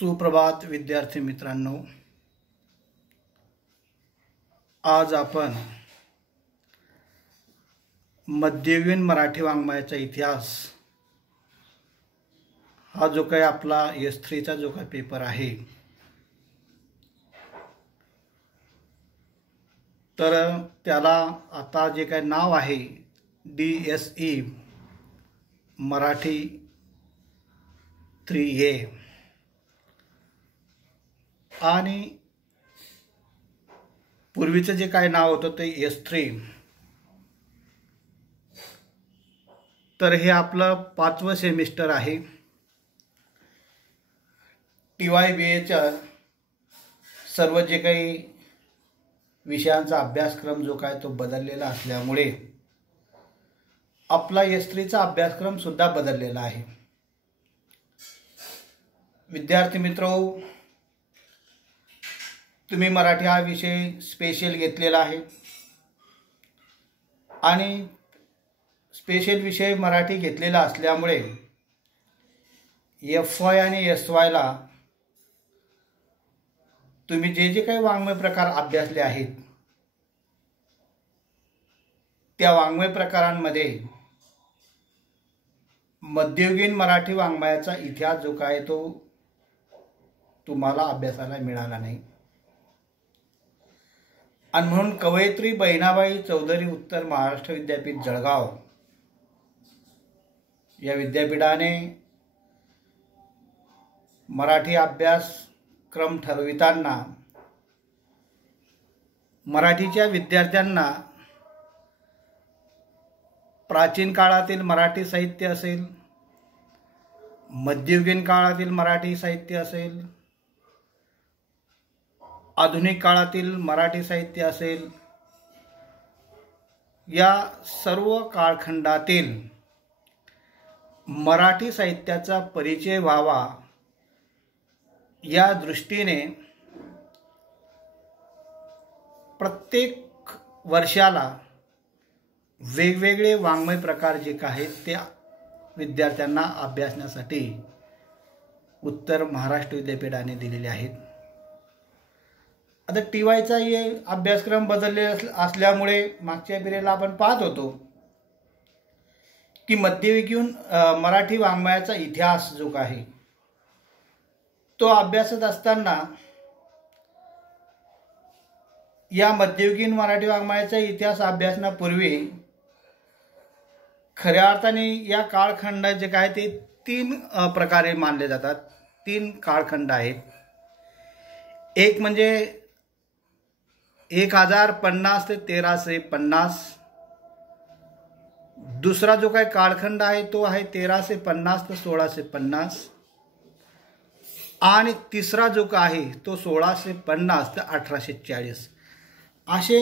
सुप्रभात विद्यार्थी मित्रांनो, आज आपण मध्ययुगीन मराठी वाङ्मयाचा इतिहास हा जो काही आपला S3 चा जो काही पेपर आहे, तर त्याला आता जे काही नाव आहे DSE मराठी 3A आणि पूर्वीचं जे काय नाव होतं ते S3, तर हे आपलं 5वं सेमिस्टर आहे। TYBAच्या सर्व जे काही विषयांचा अभ्यासक्रम जो काय तो बदललेला असल्यामुळे आपला S3 चा अभ्यासक्रम सुद्धा बदललेला आहे। विद्यार्थी मित्रो, तुम्ही मराठी हा विषय स्पेशल घेतलेला आहे आणि स्पेशल विषय मराठी घेतलेला असल्यामुळे FY आणि SY ला तुम्ही जे जे काही वाङ्मय प्रकार अभ्यासले आहेत त्या वाङ्मय प्रकारांमध्ये मध्ययुगीन मराठी वाङ्मयाचा इतिहास जो काय तो तुम्हाला अभ्यासाला मिळाला नाही। आणि म्हणून कवयित्री बहिणाबाई चौधरी उत्तर महाराष्ट्र विद्यापीठ जळगाव या विद्यापीठाने मराठी अभ्यासक्रम ठरविताना मराठीच्या विद्यार्थ्यांना प्राचीन काळातील मराठी साहित्य असेल, मध्ययुगीन काळातील मराठी साहित्य असेल, आधुनिक काळातील मराठी साहित्य असेल, या सर्व कालखंडातील मराठी साहित्याचा परिचय व्हावा या दृष्टीने प्रत्येक वर्षाला वेगवेगळे वाङ्मय प्रकार जे आहेत ते विद्यार्थ्यांना अभ्यासण्यासाठी उत्तर महाराष्ट्र विद्यापीठाने दिलेले आहेत। आता TYचा हे अभ्यासक्रम बदलले असल्यामुळे मागच्या पिढीला आपण पाहत होतो की मध्ययुगीन मराठी वाङ्मयाचा इतिहास जो आहे तो अभ्यासत असताना या मध्ययुगीन मराठी वाङ्मयाचा इतिहास अभ्यासनापूर्वी खऱ्या अर्थाने या कालखंड जे काय ते 3 प्रकारे मानले जातात। 3 कालखंड आहेत। एक म्हणजे 1050 ते 1350, दुसरा जो काही कालखंड आहे तो आहे 1350 ते 1650 आणि तिसरा जो काय आहे तो 1650 ते 1840। असे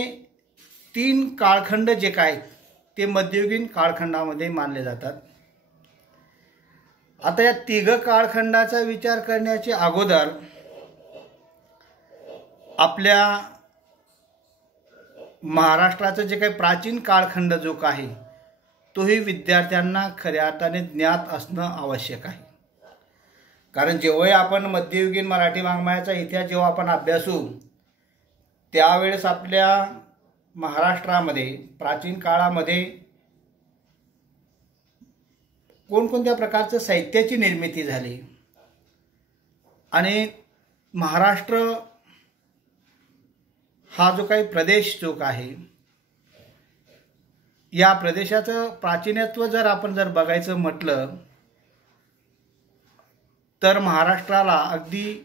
3 कालखंड जे काय ते मध्ययुगीन कालखंडामध्ये मानले जातात। आता या 3 कालखंडाचा विचार करण्याच्या अगोदर आपल्या महाराष्ट्राचं जे काही प्राचीन कालखंड जो आहे तोही विद्यार्थ्यांना खऱ्या अर्थाने ज्ञात असणं आवश्यक आहे। कारण जेव्हा आपण मध्ययुगीन मराठी वाङ्मयाचा इतिहास जेव्हा आपण अभ्यासू त्यावेळेस आपल्या महाराष्ट्रामध्ये प्राचीन काळामध्ये कोणकोणत्या प्रकारचं साहित्याची निर्मिती झाली आणि महाराष्ट्र हा जो काही प्रदेश जो आहे या प्रदेशाचं प्राचीनत्व जर आपण बघायचं म्हटलं तर महाराष्ट्राला अगदी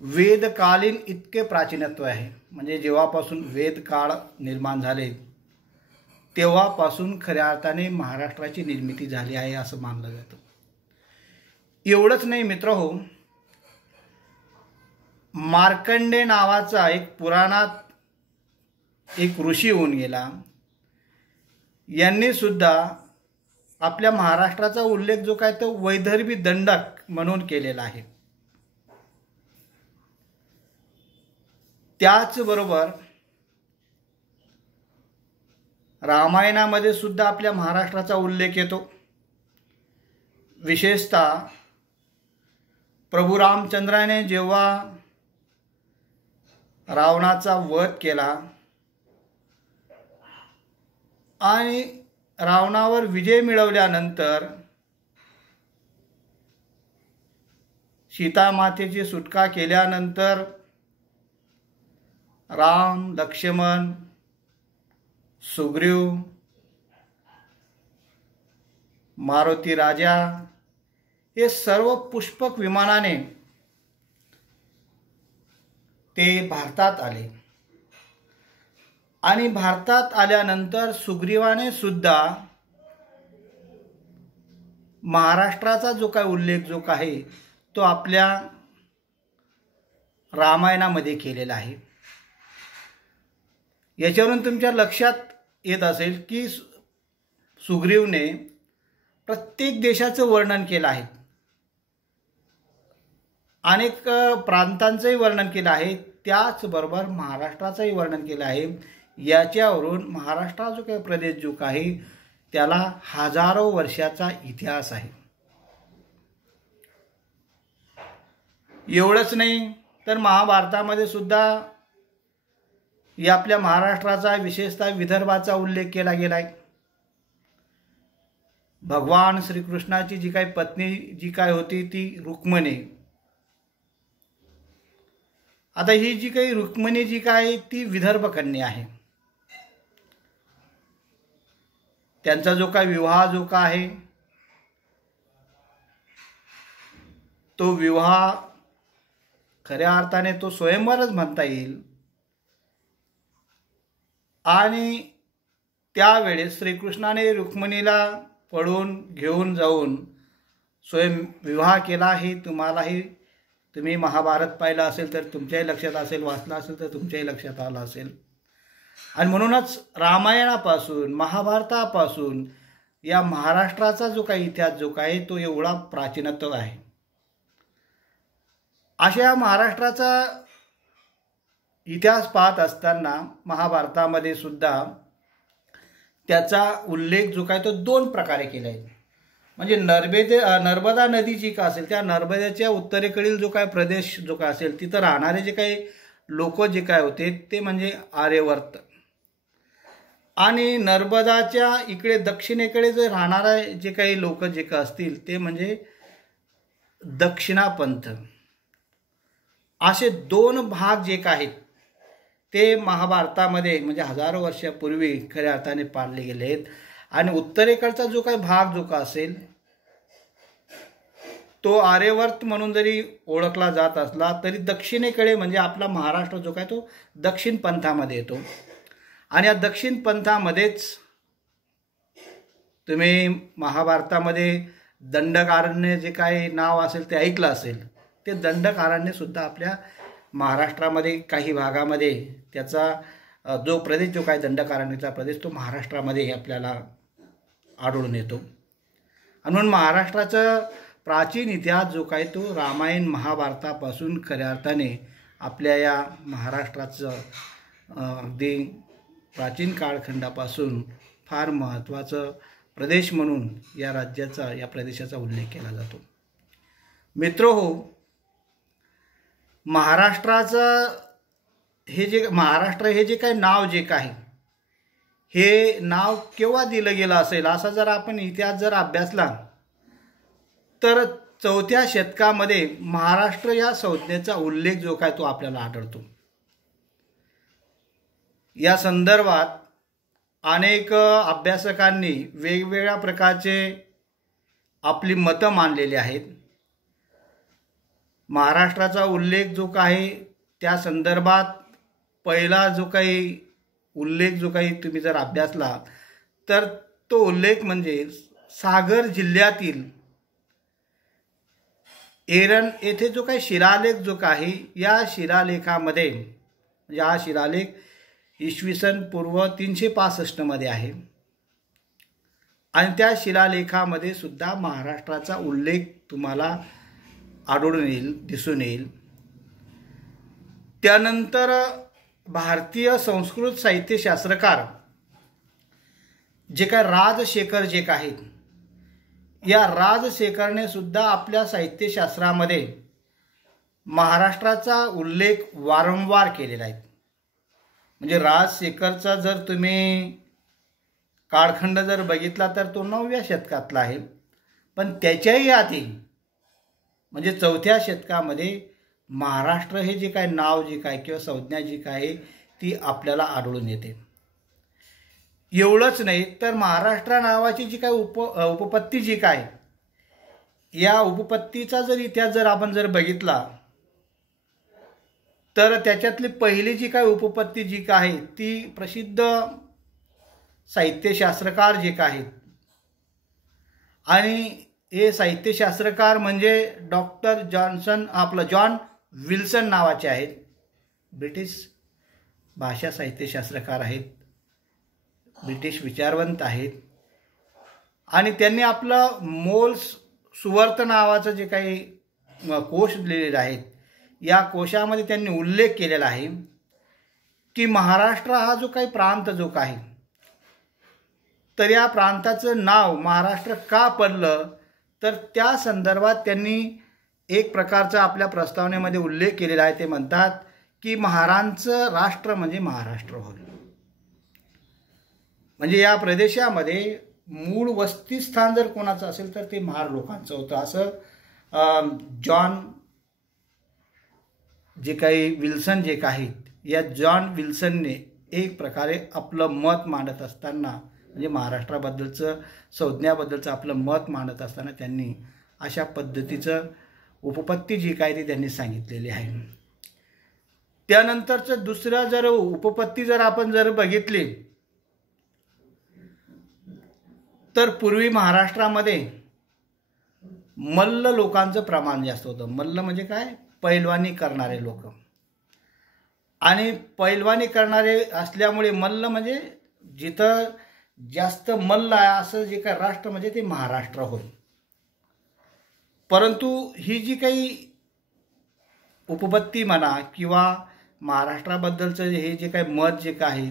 वेदकालीन इतके प्राचीनत्व आहे। म्हणजे जेव्हापासून वेद काळ निर्माण झाले तेव्हापासून खऱ्या अर्थाने महाराष्ट्राची निर्मिती झाली आहे असं मानलं जातं। एवढंच नाही मित्रहो, मार्कंडे नावाचा एक पुराणात एक ऋषी होऊन गेला, यांनी सुद्धा आपल्या महाराष्ट्राचा उल्लेख जो काय तो वैदर्भी दंडक म्हणून केलेला आहे। त्याचबरोबर रामायणामध्ये सुद्धा आपल्या महाराष्ट्राचा उल्लेख येतो। विशेषतः प्रभू रामचंद्राने जेव्हा रावणाचा वध केला आणि रावणावर विजय मिळवल्यानंतर सीता मातेची सुटका केल्यानंतर राम, लक्ष्मण, सुग्रीव, मारुती राजा हे सर्व पुष्पक विमानाने ते भारतात आले आणि भारतात आल्यानंतर सुग्रीवाने सुद्धा महाराष्ट्राचा जो काही उल्लेख जो आहे तो आपल्या रामायणामध्ये केलेला आहे। याच्यावरून तुमच्या लक्षात येत असेल की सुग्रीवने प्रत्येक देशाचं वर्णन केलं आहे, अनेक प्रांतांचंही वर्णन केलं आहे, त्याचबरोबर महाराष्ट्राचंही वर्णन केलं आहे। याच्यावरून महाराष्ट्र जो काही प्रदेश जो आहे त्याला हजारो वर्षाचा इतिहास आहे। एवढंच नाही तर महाभारतामध्ये सुद्धा या आपल्या महाराष्ट्राचा विशेषतः विदर्भाचा उल्लेख केला गेला आहे। भगवान श्रीकृष्णाची जी काही पत्नी जी काय होती ती रुक्मिणी, आता ही जी काही रुक्मिणी जी काय ती विदर्भ कन्या आहे। त्यांचा जो काय विवाह जो काय आहे तो विवाह खऱ्या अर्थाने तो स्वयंवरच म्हणता येईल आणि त्यावेळेस श्रीकृष्णाने रुक्मिणीला पळून घेऊन जाऊन स्वयं विवाह केला। हे तुम्हालाही तुम्ही महाभारत पाहिलं असेल तर तुमच्याही लक्षात असेल, वाचलं असेल तर तुमच्याही लक्षात आलं असेल। आणि म्हणूनच रामायणापासून महाभारतापासून या महाराष्ट्राचा जो काही इतिहास जो काही तो एवढा प्राचीनत्व आहे। अशा महाराष्ट्राचा इतिहास पाहत असताना महाभारतामध्ये सुद्धा त्याचा उल्लेख जो काय तो दोन प्रकारे केला आहे। म्हणजे नर्मदा नदी जी का असेल त्या नर्मदेच्या उत्तरेकडील जो काय प्रदेश जो काय असेल तिथं राहणारे जे काही लोक जे काय होते ते म्हणजे आर्यवर्त, आणि नर्मदाच्या इकडे दक्षिणेकडे जे राहणारे जे काही लोक जे का असतील ते म्हणजे दक्षिणापंथ। असे दोन भाग जे काय आहेत ते महाभारतामध्ये म्हणजे हजारो वर्षापूर्वी खऱ्या अर्थाने पाडले गेले आहेत। आणि उत्तरेकडचा जो काही भाग जो का असेल तो आर्यवर्त म्हणून जरी ओळखला जात असला तरी दक्षिणेकडे म्हणजे आपला महाराष्ट्र जो काय तो दक्षिण पंथामध्ये येतो। आणि या दक्षिण पंथामध्येच तुम्ही महाभारतामध्ये दंडकारण्य जे काही नाव असेल ते ऐकलं असेल, ते दंडकारण्य सुद्धा आपल्या महाराष्ट्रामध्ये काही भागामध्ये त्याचा जो प्रदेश जो काय दंडकारण्याचा प्रदेश तो महाराष्ट्रामध्ये आपल्याला आढळून येतो। आणि म्हणून महाराष्ट्राचा प्राचीन इतिहास जो काय तो रामायण महाभारतापासून खऱ्या अर्थाने आपल्या या महाराष्ट्राचं अगदी प्राचीन काळखंडापासून फार महत्त्वाचं प्रदेश म्हणून या राज्याचा या प्रदेशाचा उल्लेख केला जातो। मित्रहो, महाराष्ट्राचं महाराष्ट्र हे जे काही नाव जे काही हे नाव केव्हा दिलं गेलं असेल असा जर आपण इतिहास जर अभ्यासला तर 4थ्या शतकामध्ये महाराष्ट्र या संज्ञेचा उल्लेख जो काय तो आपल्याला आढळतो। या संदर्भात अनेक अभ्यासकांनी वेगवेगळ्या प्रकारचे आपली मतं मांडलेली आहेत। महाराष्ट्राचा उल्लेख जो काही त्या संदर्भात पहिला जो काही उल्लेख जो काही तुम्ही जर अभ्यासला तर तो उल्लेख म्हणजे सागर जिल्ह्यातील एरन येथे जो काही शिलालेख जो काही या शिलालेखामध्ये म्हणजे हा शिलालेख इसवी सन पूर्व 365 मध्ये आहे आणि त्या शिलालेखामध्ये सुद्धा महाराष्ट्राचा उल्लेख तुम्हाला आढळून येईल, दिसून येईल। त्यानंतर भारतीय संस्कृत साहित्यशास्त्रकार जे काय राजशेखर जे आहेत या राजशेखरने सुद्धा आपल्या साहित्यशास्त्रामध्ये महाराष्ट्राचा उल्लेख वारंवार केलेला आहे. म्हणजे राजशेखरचा जर तुम्ही काळखंड जर बघितला तर तो 9व्या शतकातला आहे, पण त्याच्याही आधी म्हणजे 4थ्या शतकामध्ये महाराष्ट्र हे जे काय नाव जे काय किंवा संज्ञा जी काय ती आपल्याला आढळून येते. एवढंच नाही तर महाराष्ट्र नावाची जी काय उपपत्ती जी काय, या उपपत्तीचा जर इतिहास जर आपण जर बघितला तर त्याच्यातली पहिली जी काय उपपत्ती जी काय आहे ती प्रसिद्ध साहित्यशास्त्रकार जे काय आहेत, आणि हे साहित्यशास्त्रकार म्हणजे डॉक्टर जॉन विल्सन नावाचे आहेत. ब्रिटिश भाषा साहित्यशास्त्रकार आहेत, ब्रिटिश विचारवंत आहेत, आणि त्यांनी आपलं मोल्स सुवर्त नावाचं जे काही कोश लिहिलेलं आहेत, या कोशामध्ये त्यांनी उल्लेख केलेला आहे की महाराष्ट्र हा जो काही प्रांत जो काही, तर या प्रांताचं नाव महाराष्ट्र का पडलं, तर त्या संदर्भात त्यांनी एक प्रकारचा आपल्या प्रस्तावनेमध्ये उल्लेख केलेला आहे. ते म्हणतात की महारांचं राष्ट्र म्हणजे महाराष्ट्र होय. म्हणजे या प्रदेशामध्ये मूळ वस्तीस्थान जर कोणाचं असेल तर ते महार लोकांचं होतं, असं जॉन जे काही विल्सन जे काही, या जॉन विल्सनने एक प्रकारे आपलं मत मांडत असताना, म्हणजे महाराष्ट्राबद्दलचं संज्ञाबद्दलचं आपलं मत मांडत असताना त्यांनी अशा पद्धतीचं उपपत्ती जी काय ती त्यांनी सांगितलेली आहे. त्यानंतरचं दुसरं जर उपपत्ती जर आपण जर बघितली तर पूर्वी महाराष्ट्रामध्ये मल्ल लोकांचं प्रमाण जास्त होतं. मल्ल म्हणजे काय, पैलवानी करणारे लोक, आणि पैलवानी करणारे असल्यामुळे मल्ल म्हणजे जिथं जास्त मल्ल आहे असं जे काही राष्ट्र म्हणजे ते महाराष्ट्र होय. परंतु ही जी काही उपपत्ती म्हणा किंवा महाराष्ट्राबद्दलचं हे जे काही मत जे काही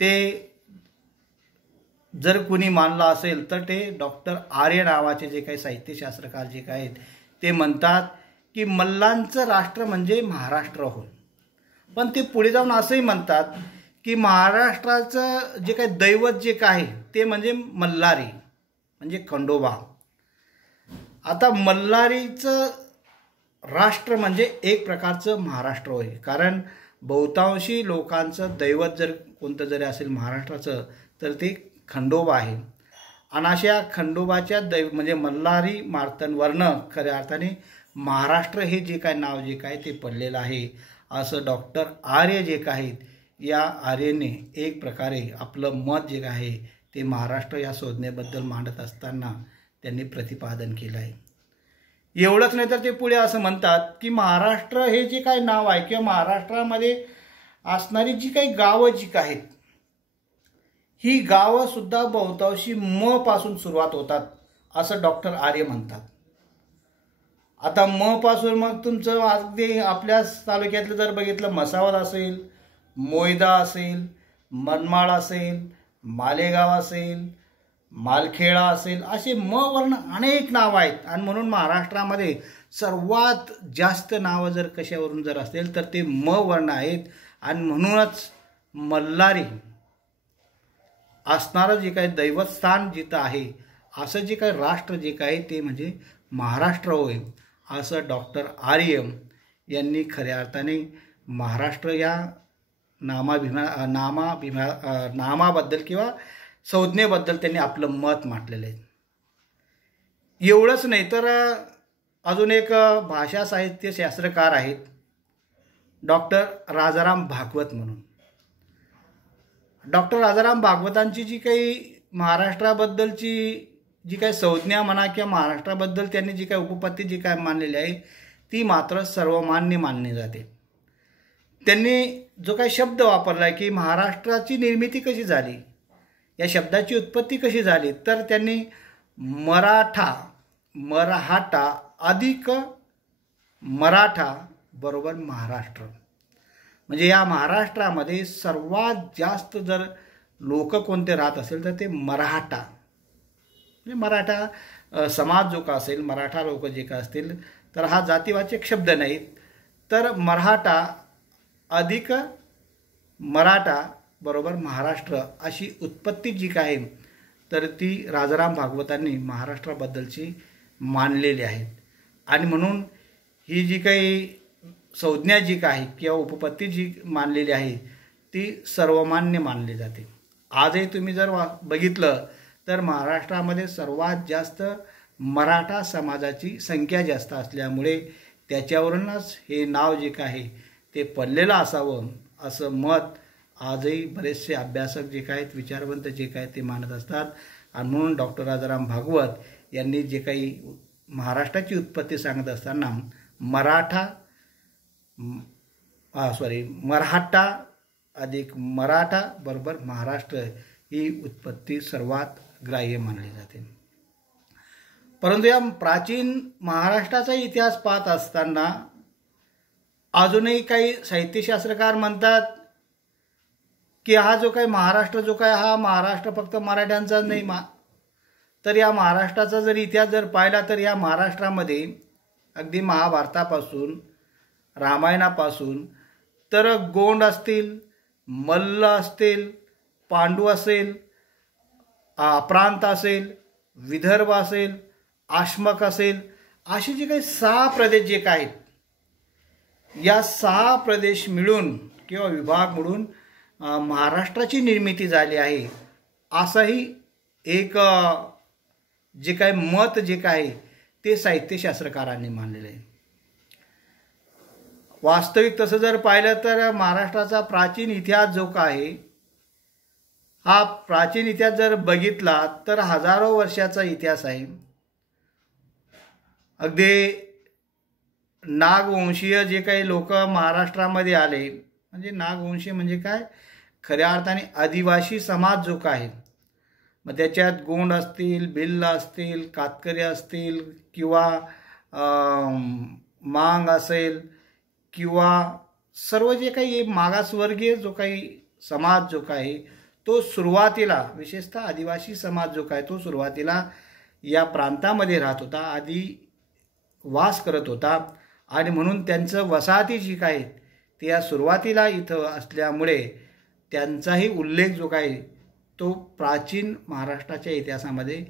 ते जर कुणी मानलं असेल तर ते डॉक्टर आर्य नावाचे जे काही साहित्यशास्त्रकार जे काही आहेत ते म्हणतात की मल्लांचं राष्ट्र म्हणजे महाराष्ट्र होय. पण ते पुढे जाऊन असंही म्हणतात की महाराष्ट्राचं जे काही दैवत जे काय ते म्हणजे मल्हारी म्हणजे खंडोबा. आता मल्हारीचं राष्ट्र म्हणजे एक प्रकारचं महाराष्ट्र होय, कारण बहुतांशी लोकांचं दैवत जर कोणतं जरी असेल महाराष्ट्राचं तर ते खंडोबा आहे. आणि अशा खंडोबाच्या म्हणजे मल्हारी मार्तंडवरनं खऱ्या अर्थाने महाराष्ट्र हे जे काय नाव जे काय ते पडलेलं आहे, असं डॉक्टर आर्य जे काय या आर्यने एक प्रकारे आपलं मत जे आहे ते महाराष्ट्र या संज्ञेबद्दल मांडत असताना त्यांनी प्रतिपादन केलं आहे. एवढंच नाही तर ते पुढे असं म्हणतात की महाराष्ट्र हे जे काही नाव आहे किंवा महाराष्ट्रामध्ये असणारी जी काही गावं जी काय आहेत ही गावं सुद्धा बहुतांशी म पासून सुरुवात होतात असं डॉक्टर आर्य म्हणतात. आता म पासून मग तुमचं अगदी आपल्या तालुक्यातलं जर बघितलं मसावद असेल, मोयदा असेल, मनमाड असेल, मालेगाव असेल, मालखेडा असेल, असे म वर्ण अनेक नावं आहेत. आणि म्हणून महाराष्ट्रामध्ये सर्वात जास्त नावं जर कशावरून जर असेल तर ते म वर्ण आहेत. आणि म्हणूनच मल्हारी असणारं जे काही दैवतस्थान जिथं आहे असं जे काही राष्ट्र जे काही ते म्हणजे महाराष्ट्र होय, असं डॉक्टर आर्य यांनी खऱ्या अर्थाने महाराष्ट्र या नामाबद्दल किंवा संज्ञेबद्दल त्यांनी आपलं मत मांडलेलं आहे. एवढंच नाही तर अजून एक भाषा साहित्य शास्त्रकार आहेत डॉक्टर राजाराम भागवत म्हणून. डॉक्टर राजाराम भागवतांची जी काही महाराष्ट्राबद्दलची जी काही संज्ञा म्हणा किंवा महाराष्ट्राबद्दल त्यांनी जी काही उपपत्ती जी काय मानलेली आहे ती मात्र सर्वमान्य मानली जाते. त्यांनी जो काही शब्द वापरला आहे की महाराष्ट्राची निर्मिती कशी झाली, या शब्दाची उत्पत्ती कशी झाली, तर त्यांनी मराठा अधिक मराठा बरोबर महाराष्ट्र, म्हणजे या महाराष्ट्रामध्ये सर्वात जास्त जर लोक कोणते राहत असेल तर ते मराठा, म्हणजे मराठा समाज जो का असेल, मराठा लोक जे का असतील, तर हा जातीवाचक शब्द नाहीत, तर मराठा अधिक मराठा बरोबर महाराष्ट्र अशी उत्पत्ती जी काय आहे तर ती राजाराम भागवतांनी महाराष्ट्राबद्दलची मानलेली आहे. आणि म्हणून ही जी काही संज्ञा जी काय किंवा उपपत्ती जी मानलेली आहे ती सर्वमान्य मानली जाते. आजही तुम्ही जर बघितलं तर महाराष्ट्रामध्ये सर्वात जास्त मराठा समाजाची संख्या जास्त असल्यामुळे त्याच्यावरूनच हे नाव जे काय ते पडलेलं असावं असं मत आजही बरेचसे अभ्यासक जे काय विचारवंत जे काय ते मानत असतात. आणि म्हणून डॉक्टर राजाराम भागवत यांनी जे काही महाराष्ट्राची उत्पत्ती सांगत असताना मराठा अधिक मराठा बरोबर महाराष्ट्र ही उत्पत्ती सर्वात ग्राह्य मानली जाते. परंतु या प्राचीन महाराष्ट्राचा इतिहास पाहत असताना अजूनही काही साहित्यशास्त्रकार म्हणतात की हा जो काही महाराष्ट्र जो काय हा महाराष्ट्र फक्त मराठ्यांचाच नाही तर या महाराष्ट्राचा जर इतिहास जर पाहिला तर या महाराष्ट्रामध्ये अगदी महाभारतापासून रामायणापासून तर गोंड असतील, मल्ल असतील, पांडू असेल, प्रांत असेल, विदर्भ असेल, आश्मक असेल, असे जे काही 6 प्रदेश जे काय या 6 प्रदेश मिळून किंवा विभाग मिळून महाराष्ट्राची निर्मिती झाली आहे असंही एक जे काय मत जे काय ते साहित्यशास्त्रकारांनी मानलेलं आहे. वास्तविक तसं जर पाहिलं तर महाराष्ट्राचा प्राचीन इतिहास जो काय हा प्राचीन इतिहास जर बघितला तर हजारो वर्षाचा इतिहास आहे. अगदी नागवंशीय जे काही लोक महाराष्ट्रामध्ये आले म्हणजे नागवंशी म्हणजे काय खऱ्या अर्थाने आदिवासी समाज जो काय मग त्याच्यात गोंड असतील, भिल्ल असतील, कातकरी असतील किंवा मांग असेल किंवा सर्व जे काही मागासवर्गीय जो काही समाज जो काही तो सुरुवातीला विशेषतः आदिवासी समाज जो काय तो सुरुवातीला या प्रांतामध्ये राहत होता, आधी वास करत होता. आणि म्हणून त्यांचं वसाहती जी काय ते या सुरुवातीला इथं असल्यामुळे त्यांचाही उल्लेख जो काय तो प्राचीन महाराष्ट्राच्या इतिहासामध्ये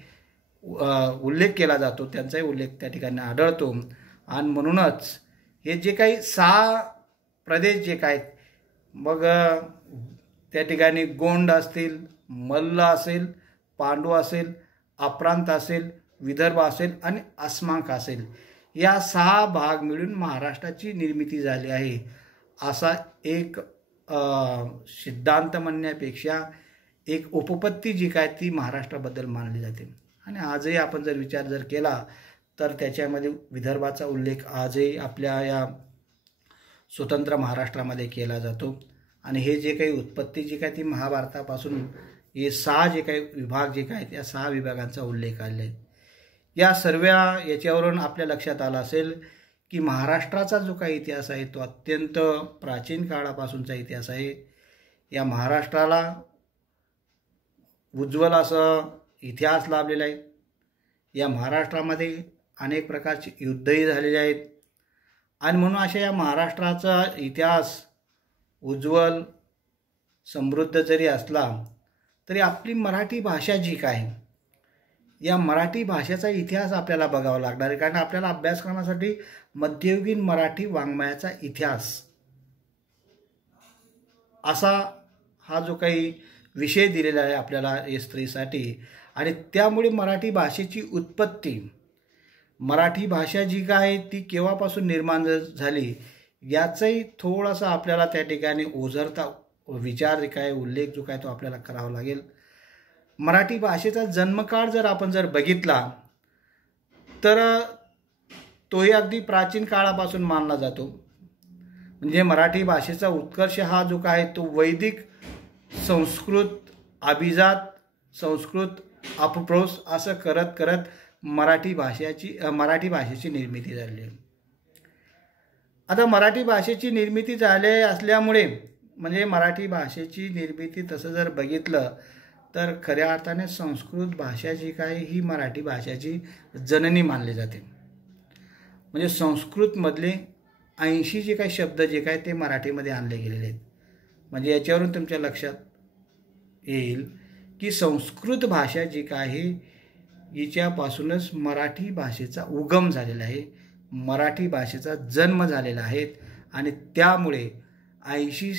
उल्लेख केला जातो, त्यांचाही उल्लेख त्या ठिकाणी आढळतो. आणि म्हणूनच हे जे काही 6 प्रदेश जे काय मग त्या ठिकाणी गोंड असतील, मल्ल असेल, पांडू असेल, अप्रांत असेल, विदर्भ असेल आणि अस्माक असेल या 6 भाग मिळून महाराष्ट्राची निर्मिती झाली आहे असा एक सिद्धांत म्हणण्यापेक्षा एक उपपत्ती जी काय ती महाराष्ट्राबद्दल मानली जाते. आणि आजही आपण जर विचार जर केला तर त्याच्यामध्ये विदर्भाचा उल्लेख आजही आपल्या या स्वतंत्र महाराष्ट्रामध्ये केला जातो. आणि हे जे काही उत्पत्ती जी काय ती महाभारतापासून हे 6 जे काही विभाग जे काय त्या 6 विभागांचा उल्लेख आलेला आहे. या सर्व याच्यावरून आपल्या लक्षात आलं असेल की महाराष्ट्राचा जो काही इतिहास आहे तो अत्यंत प्राचीन काळापासूनचा इतिहास आहे. या महाराष्ट्राला उज्ज्वल असं इतिहास लाभलेला आहे. या महाराष्ट्रामध्ये अनेक प्रकारचे युद्धही झालेले आहेत. आणि म्हणून अशा या महाराष्ट्राचा इतिहास उज्ज्वल समृद्ध जरी असला तरी आपली मराठी भाषा जी काय या मराठी भाषेचा इतिहास आपल्याला बघावा लागणार आहे. कारण आपल्याला अभ्यासक्रमासाठी मध्ययुगीन मराठी वाङ्मयाचा इतिहास असा हा जो काही विषय दिलेला आहे आपल्याला S3साठी. आणि त्यामुळे मराठी भाषेची उत्पत्ती, मराठी भाषा जी काय ती केव्हापासून निर्माण झाली याचाही थोडासा आपल्याला त्या ठिकाणी ओझरता विचार काय उल्लेख जो काय तो आपल्याला करावा लागेल. मराठी भाषेचा जन्मकाळ जर आपण जर बघितला तर तोही अगदी प्राचीन काळापासून मानला जातो. म्हणजे मराठी भाषेचा उत्कर्ष हा जो काय तो वैदिक, संस्कृत, अभिजात, संस्कृत, अपभ्रंश असं करत करत मराठी भाषेची निर्मिती झाली आहे. आता मराठी भाषेची निर्मिती झाली असल्यामुळे म्हणजे मराठी भाषेची निर्मिती तसं जर बघितलं तर खऱ्या अर्थाने संस्कृत भाषा जी काय ही मराठी भाषेची जननी मानली जाते. म्हणजे संस्कृतमधले 80 जे काही शब्द जे काय ते मराठीमध्ये आणले गेलेले आहेत. म्हणजे याच्यावरून तुमच्या लक्षात येईल की संस्कृत भाषा जी काय आहे हिच्यापासूनच मराठी भाषेचा उगम झालेला आहे, मराठी भाषेचा जन्म झालेला आहे आणि त्यामुळे 80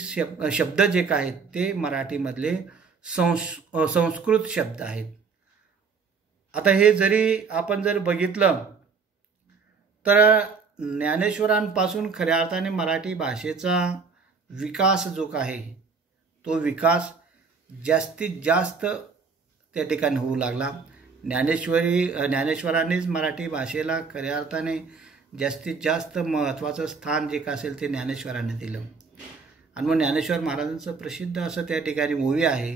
शब्द जे काय आहेत ते मराठीमधले संस्कृत शब्द आहेत. आता हे जरी आपण जर बघितलं तर ज्ञानेश्वरांपासून खऱ्या अर्थाने मराठी भाषेचा विकास जो आहे तो विकास जास्तीत जास्त त्या ठिकाणी होऊ लागला. ज्ञानेश्वरांनीच मराठी भाषेला खऱ्या अर्थाने जास्तीत जास्त महत्त्वाचं स्थान जे काय असेल ते ज्ञानेश्वरांनी दिलं. आणि मग ज्ञानेश्वर महाराजांचं प्रसिद्ध असं त्या ठिकाणी ओवी आहे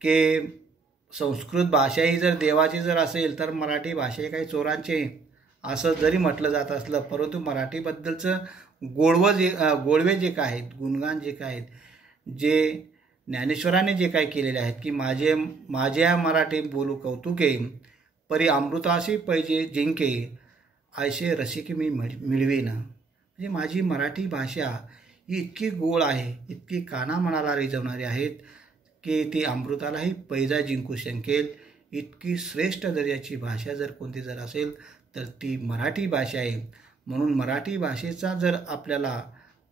की संस्कृत भाषा ही जर देवाची जर असेल तर मराठी भाषा काही चोरांचे असं जरी म्हटलं जात असलं, परंतु मराठीबद्दलचं गोडवे जे काय आहेत, गुणगान जे काय आहेत, जे ज्ञानेश्वरांनी जे काय केलेले आहेत की माझ्या मराठी बोलू कौतुके, परी अमृताशी पैजे जिंके, ऐसे रसिके मी मिळवेना. म्हणजे माझी मराठी भाषा ही इतकी गोड आहे, इतकी काना मनाला रिझवणारी आहेत की ती अमृतालाही पैजा जिंकू शकेल. इतकी श्रेष्ठ दर्जाची भाषा जर कोणती जर असेल तर ती मराठी भाषा आहे. म्हणून मराठी भाषेचा जर आपल्याला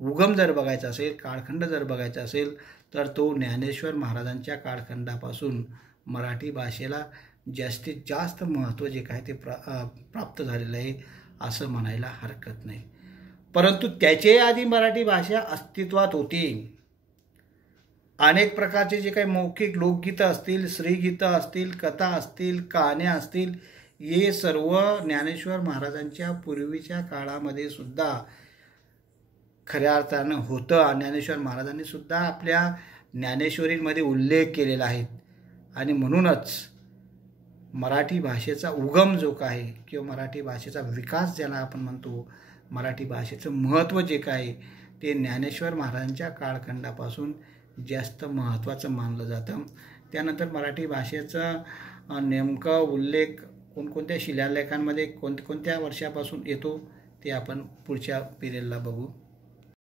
उगम जर बघायचा असेल, काळखंड जर बघायचा असेल तर तो ज्ञानेश्वर महाराजांच्या काळखंडापासून मराठी भाषेला जास्तीत जास्त महत्त्व जे काय ते प्राप्त झालेलं आहे असं म्हणायला हरकत नाही. परंतु त्याच्या आधी मराठी भाषा अस्तित्वात होती. अनेक प्रकारचे जे काही मौखिक लोकगीतं असतील, श्रीगीतं असतील, कथा असतील, कहाण्या असतील, हे सर्व ज्ञानेश्वर महाराजांच्या पूर्वीच्या काळामध्ये सुद्धा खऱ्या अर्थानं होतं. ज्ञानेश्वर महाराजांनी सुद्धा आपल्या ज्ञानेश्वरीमध्ये उल्लेख केलेला आहे. आणि म्हणूनच मराठी भाषेचा उगम जो काय किंवा मराठी भाषेचा विकास ज्याला आपण म्हणतो, मराठी भाषेचं महत्त्व जे काय ते ज्ञानेश्वर महाराजांच्या काळखंडापासून जास्त महत्त्वाचं मानलं जातं. त्यानंतर मराठी भाषेचा नेमका उल्लेख कोणकोणत्या शिलालेखांमध्ये कोणत्या वर्षापासून येतो ते आपण पुढच्या पिरियडला बघू.